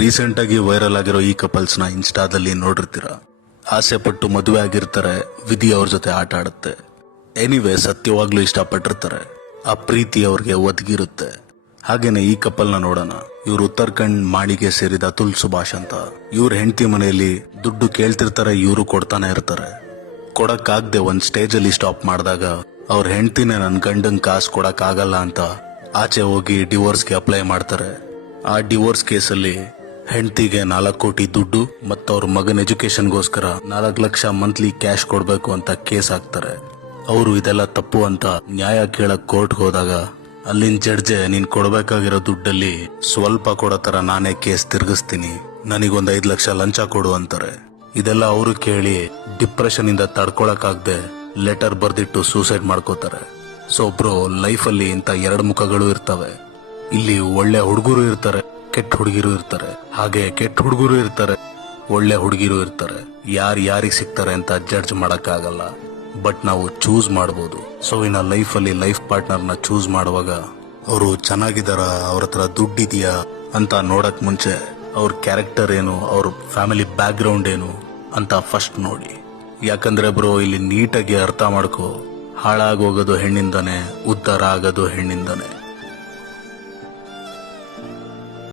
Recent ಆಗಿ viral ಆಗಿರೋ ಈ ಕಪಲ್ಸ್ ನ ಇನ್ಸ್ಟಾದಲ್ಲಿ ನೋಡಿರ್ತೀರ. ಆಸೆ ಪಟ್ಟು ಮದುವೆ ಆಗಿರ್ತಾರೆ, ವಿಧಿ ಅವ್ರ ಜೊತೆ ಆಟ ಆಡುತ್ತೆ. ಎನಿವೇ ಸತ್ಯವಾಗ್ಲೂ ಇಷ್ಟಪಟ್ಟಿರ್ತಾರೆ, ಆ ಪ್ರೀತಿ ಅವ್ರಿಗೆ ಒದಗಿರುತ್ತೆ. ಹಾಗೇನೆ ಈ ಕಪಲ್ ನ ನೋಡೋಣ. ಇವ್ರು ಉತ್ತರಾಖಂಡ್ ಮಾಣಿಗೆ ಸೇರಿದ ಅತುಲ್ ಸುಭಾಷ್ ಅಂತ. ಇವ್ರ ಹೆಂಡತಿ ಮನೆಯಲ್ಲಿ ದುಡ್ಡು ಕೇಳ್ತಿರ್ತಾರೆ, ಇವರು ಕೊಡ್ತಾನೆ ಇರ್ತಾರೆ. ಕೊಡಕ್ಕಾಗ್ದೆ ಒಂದ್ ಸ್ಟೇಜ್ ಅಲ್ಲಿ ಸ್ಟಾಪ್ ಮಾಡಿದಾಗ ಅವ್ರ ಹೆಂಡತಿನೇ ನನ್ ಗಂಡಂಗ್ ಕಾಸು ಕೊಡಕ್ ಆಗಲ್ಲ ಅಂತ ಆಚೆ ಹೋಗಿ ಡಿವೋರ್ಸ್ಗೆ ಅಪ್ಲೈ ಮಾಡ್ತಾರೆ. ಆ ಡಿವೋರ್ಸ್ ಕೇಸಲ್ಲಿ ಹೆಂಡತಿಗೆ 4 ಕೋಟಿ ದುಡ್ಡು ಮತ್ತು ಅವ್ರ ಮಗನ ಎಜುಕೇಶನ್ಗೋಸ್ಕರ 4 ಲಕ್ಷ ಮಂತ್ಲಿ ಕ್ಯಾಶ್ ಕೊಡ್ಬೇಕು ಅಂತ ಕೇಸ್ ಹಾಕ್ತಾರೆ. ಅವರು ಇದೆಲ್ಲ ತಪ್ಪು ಅಂತ ನ್ಯಾಯ ಕೇಳಕ್ ಕೋರ್ಟ್ ಹೋದಾಗ ಅಲ್ಲಿನ ಜಡ್ಜೆ ನೀನ್ ಕೊಡ್ಬೇಕಾಗಿರೋ ದುಡ್ಡಲ್ಲಿ ಸ್ವಲ್ಪ ಕೊಡೋ ತರ ನಾನೇ ಕೇಸ್ ತಿರ್ಗಿಸ್ತೀನಿ, ನನಗೊಂದ್ 5 ಲಕ್ಷ ಲಂಚ ಕೊಡು ಅಂತಾರೆ. ಇದೆಲ್ಲ ಅವರು ಕೇಳಿ ಡಿಪ್ರೆಷನ್ ಇಂದ ತಡ್ಕೊಳಕ್ಕಾಗ್ದೆ ಲೆಟರ್ ಬರ್ದಿಟ್ಟು ಸೂಸೈಡ್ ಮಾಡ್ಕೋತಾರೆ. ಸೊ ಬ್ರೋ, ಲೈಫ್ ಅಲ್ಲಿ ಇಂತ 2 ಮುಖಗಳು ಇರ್ತವೆ. ಇಲ್ಲಿ ಒಳ್ಳೆ ಹುಡುಗರು ಇರ್ತಾರೆ, ಕೆಟ್ಟ ಹುಡುಗಿರು ಇರ್ತಾರೆ. ಹಾಗೆ ಕೆಟ್ಟ ಹುಡುಗರು ಇರ್ತಾರೆ, ಒಳ್ಳೆ ಹುಡುಗಿರು ಇರ್ತಾರೆ. ಯಾರಿಗೆ ಸಿಗ್ತಾರೆ ಅಂತ ಜಡ್ಜ್ ಮಾಡಕ್ ಆಗಲ್ಲ, ಬಟ್ ನಾವು ಚೂಸ್ ಮಾಡಬಹುದು. ಸೊ ಇನ್ನ ಲೈಫ್ ಅಲ್ಲಿ ಲೈಫ್ ಪಾರ್ಟ್ನರ್ ನ ಚೂಸ್ ಮಾಡುವಾಗ ಅವರು ಚೆನ್ನಾಗಿದಾರ, ಅವ್ರ ಹತ್ರ ದುಡ್ಡಿದೆಯಾ ಅಂತ ನೋಡಕ್ ಮುಂಚೆ ಅವ್ರ ಕ್ಯಾರೆಕ್ಟರ್ ಏನು, ಅವ್ರ ಫ್ಯಾಮಿಲಿ ಬ್ಯಾಕ್ ಗ್ರೌಂಡ್ ಏನು ಅಂತ ಫಸ್ಟ್ ನೋಡಿ. ಯಾಕಂದ್ರೆ ಬ್ರೋ, ಇಲ್ಲಿ ನೀಟಾಗಿ ಅರ್ಥ ಮಾಡ್ಕೋ, ಹಾಳಾಗೋಗೋದು ಹೆಣ್ಣಿಂದಾನೆ, ಉದ್ಧಾರ ಆಗೋದು ಹೆಣ್ಣಿಂದಾನೆ.